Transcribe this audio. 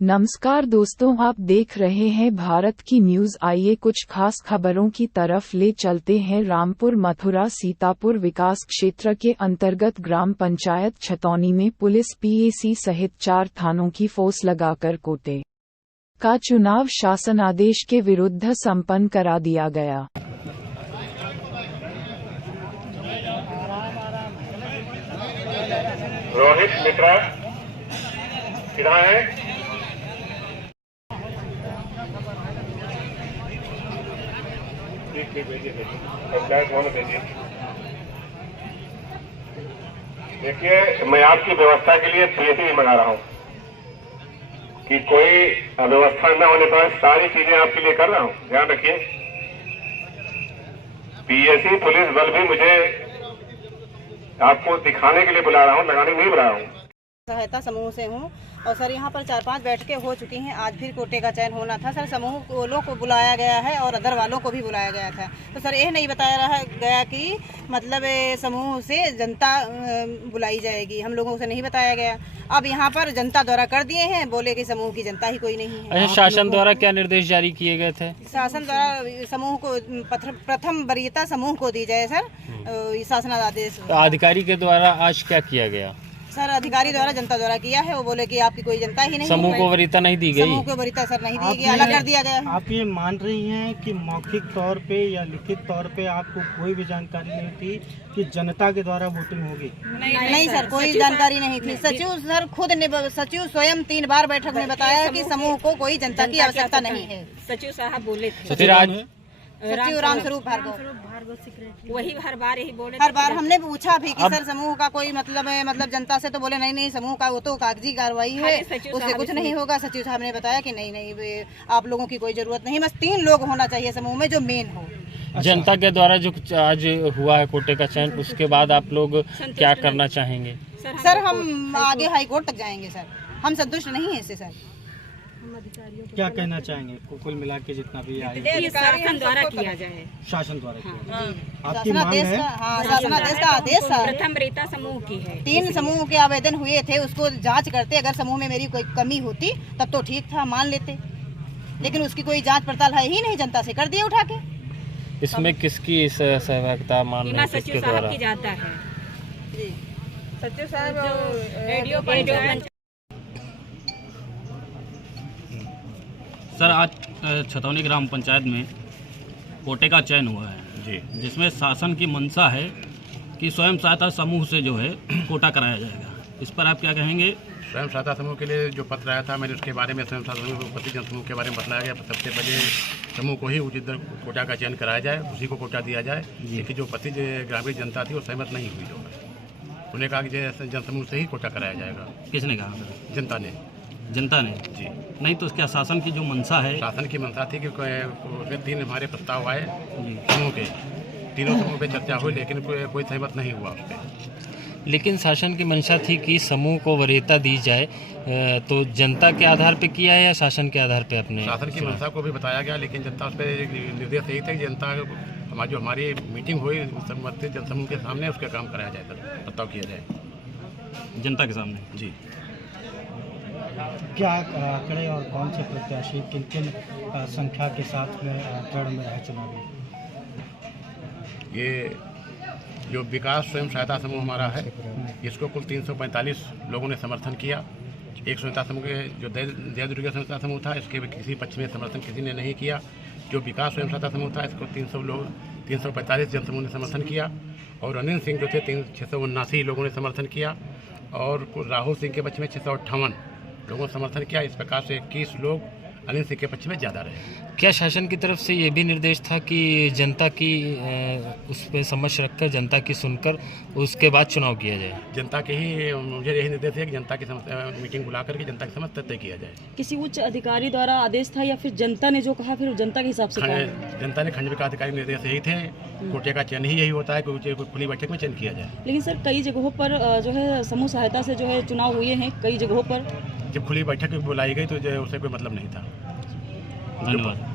नमस्कार दोस्तों, आप देख रहे हैं भारत की न्यूज। आइए कुछ खास खबरों की तरफ ले चलते हैं। रामपुर मथुरा सीतापुर विकास क्षेत्र के अंतर्गत ग्राम पंचायत छतौनी में पुलिस पीएसी सहित 4 थानों की फोर्स लगाकर कोटे का चुनाव शासनादेश के विरुद्ध संपन्न करा दिया गया। रोहित मित्रा किधर है? देखिए, मैं आपकी व्यवस्था के लिए पीएसी मंगा रहा हूँ कि कोई अव्यवस्था न होने पर सारी चीजें आपके लिए कर रहा हूँ। ध्यान रखिए, पीएसी पुलिस बल भी मुझे आपको दिखाने के लिए बुला रहा हूँ, लगाने नहीं बुला रहा हूँ। सहायता समूह से हूँ और सर यहाँ पर 4-5 बैठकें हो चुकी हैं। आज फिर कोटे का चयन होना था। सर समूह वालों को बुलाया गया है और अदर वालों को भी बुलाया गया था। तो सर ये नहीं बताया गया कि मतलब समूह से जनता बुलाई जाएगी, हम लोगों से नहीं बताया गया। अब यहाँ पर जनता द्वारा कर दिए हैं, बोले कि समूह की जनता ही कोई नहीं है। अच्छा, शासन द्वारा क्या निर्देश जारी किए गए थे? शासन द्वारा समूह को प्रथम वरीयता समूह को दी जाए सर, शासनादेश। अधिकारी के द्वारा आज क्या किया गया? सर अधिकारी द्वारा जनता द्वारा किया है। वो बोले कि आपकी कोई जनता ही नहीं, समूह को वरीयता नहीं दी गई। समूह को वरीयता सर नहीं दी गई, अलग कर दिया गया। आप ये मान रही हैं कि मौखिक तौर पे या लिखित तौर पे आपको कोई भी जानकारी नहीं थी कि जनता के द्वारा वोटिंग होगी? नहीं सर, कोई जानकारी नहीं थी। सचिव सर खुद ने, सचिव स्वयं 3 बार बैठक में बताया कि समूह को कोई जनता की आवश्यकता नहीं है। सचिव साहब बोले थे। सचिव रामस्वरूप भार्गव वही हर बार यही बोले। हर बार हमने पूछा भी कि सर समूह का कोई मतलब जनता से, तो बोले नहीं समूह का वो तो कागजी कार्रवाई है, उससे कुछ नहीं होगा। सचिव साहब ने बताया कि नहीं आप लोगों की कोई जरूरत नहीं, बस 3 लोग होना चाहिए समूह में जो मेन हो। जनता के द्वारा जो आज हुआ है कोटे का चयन, उसके बाद आप लोग क्या करना चाहेंगे? सर हम आगे हाई कोर्ट तक जाएंगे सर, हम संतुष्ट नहीं है इससे सर। क्या कहना चाहेंगे कुल मिला के जितना भी शासन द्वारा किया जाए? शासन द्वारा किया आपकी मांग शासनादेश है? हाँ, शासनादेश का आदेश सर। प्रथम वरीयता समूह की है। 3 समूह के आवेदन हुए थे, उसको जांच करते। अगर समूह में मेरी कोई कमी होती तब तो ठीक था, मान लेते, लेकिन उसकी कोई जांच पड़ताल है ही नहीं, जनता से कर दिए उठा के। इसमें किसकी सहभागिता मान रहे हैं? सचिव साहब की जाता है जी, सचिव साहब रेडियो सर, आज छतौनी ग्राम पंचायत में कोटे का चयन हुआ है जी, जिसमें शासन की मंशा है कि स्वयं सहायता समूह से जो है कोटा कराया जाएगा। इस पर आप क्या कहेंगे? स्वयं सहायता समूह के लिए जो पत्र आया था, मैंने उसके बारे में स्वयं सहायता समूह उपस्थित जन समूह के बारे में बताया गया। सबसे पहले समूह को ही उचित कोटा का चयन कराया जाए, उसी को कोटा दिया जाए। लेकिन जो उपस्थित ग्रामीण जनता थी वो सहमत नहीं हुई। लोग उन्हें कहा कि जन समूह से ही कोटा कराया जाएगा। किसने कहा? जनता ने। जनता ने जी नहीं तो क्या शासन की जो मंशा है? शासन की मंशा थी कि उसमें 3 हमारे प्रस्ताव आए समूह के, तीनों समूह पे चर्चा हुई, लेकिन कोई सहमत नहीं हुआ उस पर। लेकिन शासन की मंशा थी कि समूह को वरीयता दी जाए, तो जनता के आधार पे किया है या शासन के आधार पे? अपने शासन की मंशा को भी बताया गया, लेकिन जनता उस पर निर्देश यही था कि जनता जो हमारी मीटिंग हुई संबंधित जनसमूह के सामने उसका काम कराया जाए, प्रस्ताव किया जाए जनता के सामने जी। क्या आंकड़े और कौन से प्रत्याशी किन किन संख्या के साथ में चरण में रहे चुनावी? ये जो विकास स्वयं सहायता समूह हमारा है, इसको कुल 345 लोगों ने समर्थन किया। एक सहायता समूह के जो जय दुर्गा सहायता समूह था, इसके किसी पक्ष में समर्थन किसी ने नहीं किया। जो विकास स्वयं सहायता समूह था, इसको 345 जन समूह ने समर्थन किया। और अनिल सिंह जो थे 679 लोगों ने समर्थन किया। और राहुल सिंह के पक्ष में 658 लोगों ने समर्थन किया। इस प्रकार से 21 लोग अनिल सिंह के पक्ष में ज़्यादा रहे। क्या शासन की तरफ से ये भी निर्देश था कि जनता की उस पर समझ रखकर, जनता की सुनकर उसके बाद चुनाव किया जाए? जनता के ही मुझे यही निर्देश है कि जनता की मीटिंग बुला करके जनता की समझ तय किया जाए। किसी उच्च अधिकारी द्वारा आदेश था या फिर जनता ने जो कहा फिर जनता के हिसाब से कहा? जनता ने खंड विकास अधिकारी निर्देश यही थे, कोटे का चयन ही यही होता है कि खुली बैठक में चयन किया जाए। लेकिन सर कई जगहों पर जो है समूह सहायता से जो है चुनाव हुए हैं, कई जगहों पर जब खुली बैठक बुलाई गई तो उससे कोई मतलब नहीं था। धन्यवाद।